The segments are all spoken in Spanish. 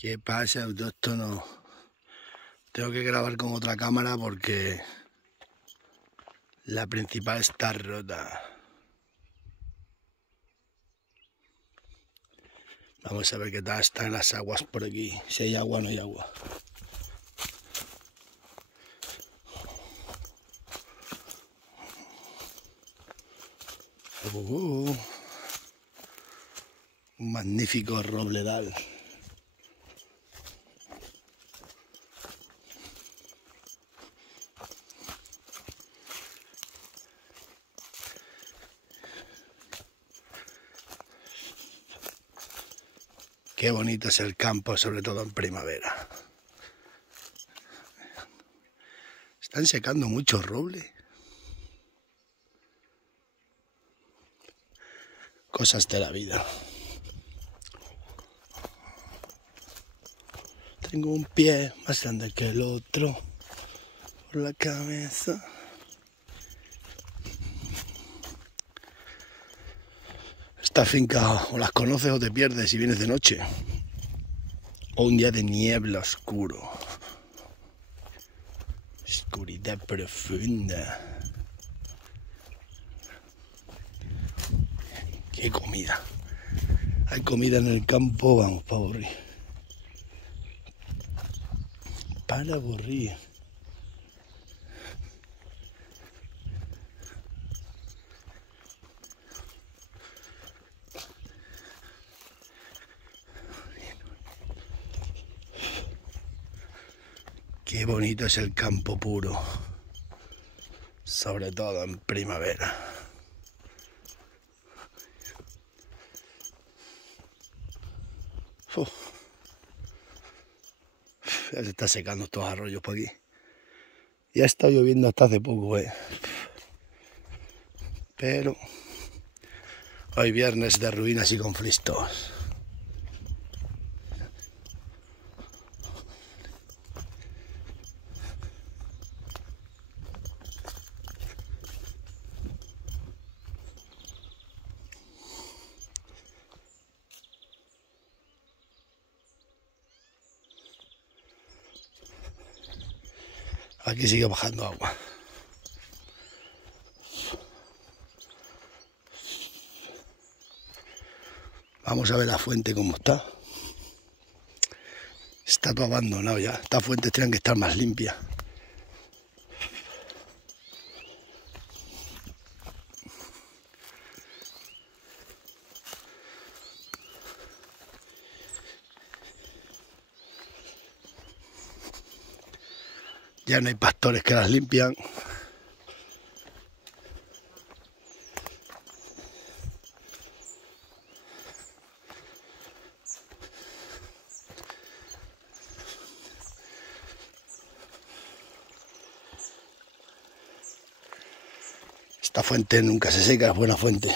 ¿Qué pasa, autóctono? Tengo que grabar con otra cámara porque la principal está rota. Vamos a ver qué tal están las aguas por aquí. Si hay agua, no hay agua. Un magnífico robledal. Qué bonito es el campo, sobre todo en primavera. Están secando mucho roble. Cosas de la vida. Tengo un pie más grande que el otro por la cabeza. Esta finca o las conoces o te pierdes si vienes de noche. O un día de niebla oscuro. Oscuridad profunda. ¡Qué comida! Hay comida en el campo, vamos, para aburrir. Para aburrir. Qué bonito es el campo puro, sobre todo en primavera. Ya se está secando estos arroyos por aquí. Ya está lloviendo hasta hace poco, Pero hoy viernes de ruinas y conflictos. Aquí sigue bajando agua. Vamos a ver la fuente cómo está. Está todo abandonado ya. Estas fuentes tienen que estar más limpias. Ya no hay pastores que las limpian. Esta fuente nunca se seca, es buena fuente.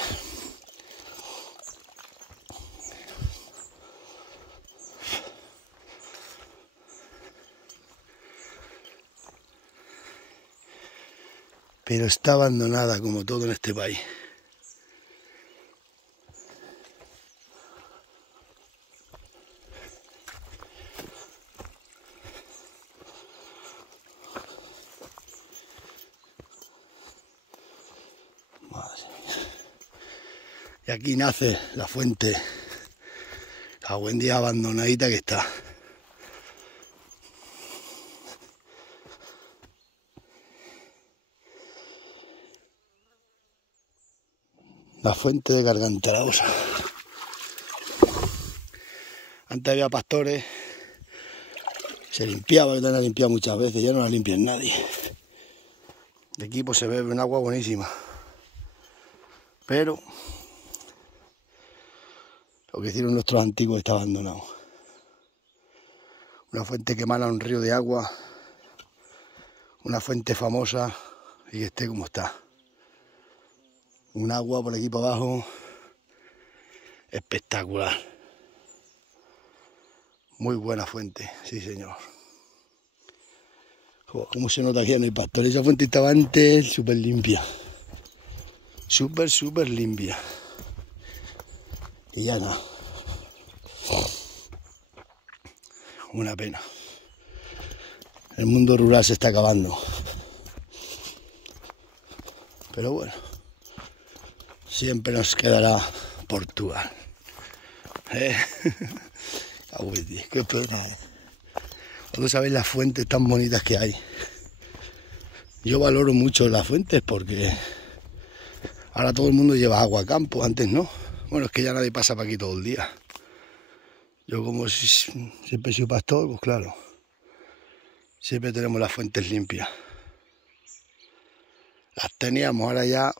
Pero está abandonada como todo en este país. Madre mía. Y aquí nace la fuente. La buen día abandonadita que está. La fuente de Gargantaraosa. Antes había pastores, se limpiaba, yo la he limpiado muchas veces, ya no la limpia nadie. De aquí pues se bebe un agua buenísima. Pero lo que hicieron nuestros antiguos está abandonado. Una fuente que emana un río de agua, una fuente famosa y que esté como está. Un agua por aquí para abajo, espectacular. Muy buena fuente, sí señor. Como se nota que ya no hay pastores. Esa fuente estaba antes súper limpia. Súper limpia. Y ya no. una pena. El mundo rural se está acabando. Pero bueno, siempre nos quedará Portugal. Qué pena, Vosotros sabéis las fuentes tan bonitas que hay. Yo valoro mucho las fuentes porque ahora todo el mundo lleva agua a campo, antes no. Bueno, es que ya nadie pasa por aquí todo el día. Yo como siempre he sido pastor, pues claro, siempre tenemos las fuentes limpias. Las teníamos, ahora ya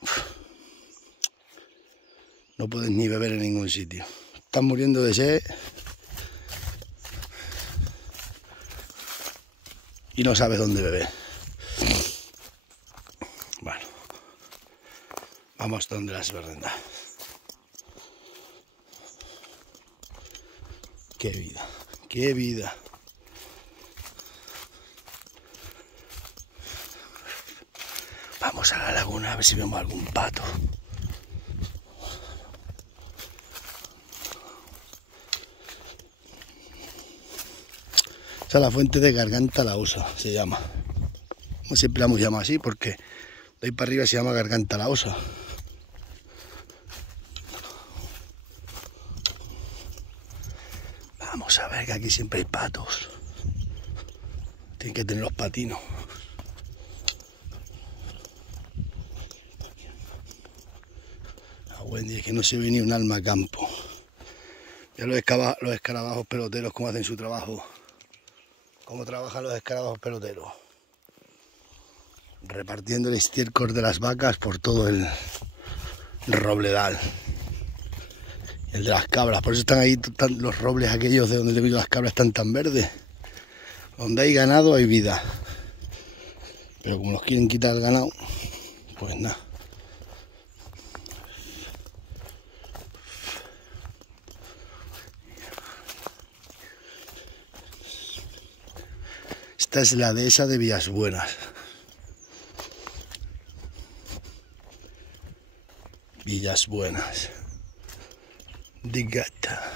no puedes ni beber en ningún sitio. Están muriendo de sed y no sabes dónde beber. Bueno, vamos donde las verdendas. Qué vida, qué vida. Vamos a la laguna a ver si vemos algún pato. Esa es la fuente de Garganta la Osa, se llama. Siempre la hemos llamado así porque de ahí para arriba se llama Garganta la Osa. Vamos a ver que aquí siempre hay patos. Tienen que tener los patinos. Wendy, es que no se ve ni un alma a campo. Ya los escarabajos peloteros, cómo hacen su trabajo. Cómo trabajan los escarabajos peloteros. Repartiendo el estiércol de las vacas por todo el robledal. El de las cabras. Por eso están ahí los robles aquellos de donde le veo las cabras están tan verdes. Donde hay ganado hay vida. Pero como nos quieren quitar el ganado, pues nada. Esta es la dehesa de Villasbuenas. Villasbuenas. De Gata.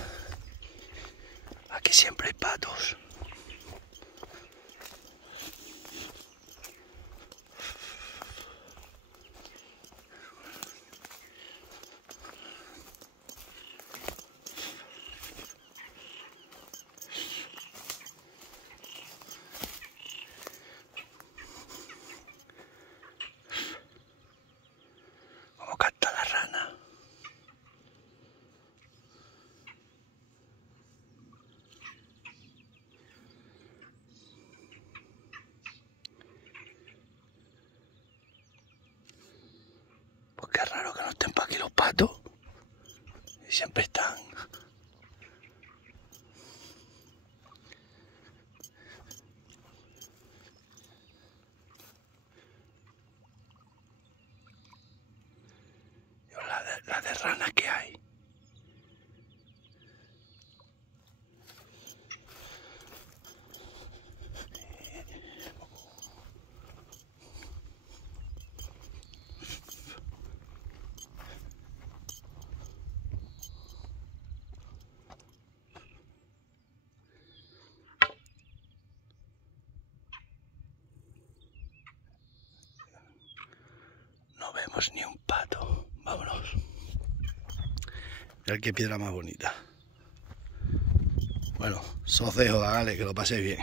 Aquí siempre hay patos. Canta la rana. Pues qué raro que no estén para aquí los patos. Y siempre están. La de rana que hay. No vemos ni un pato. Vámonos. Mirad qué piedra más bonita. Bueno, os dejo, dale, que lo paséis bien.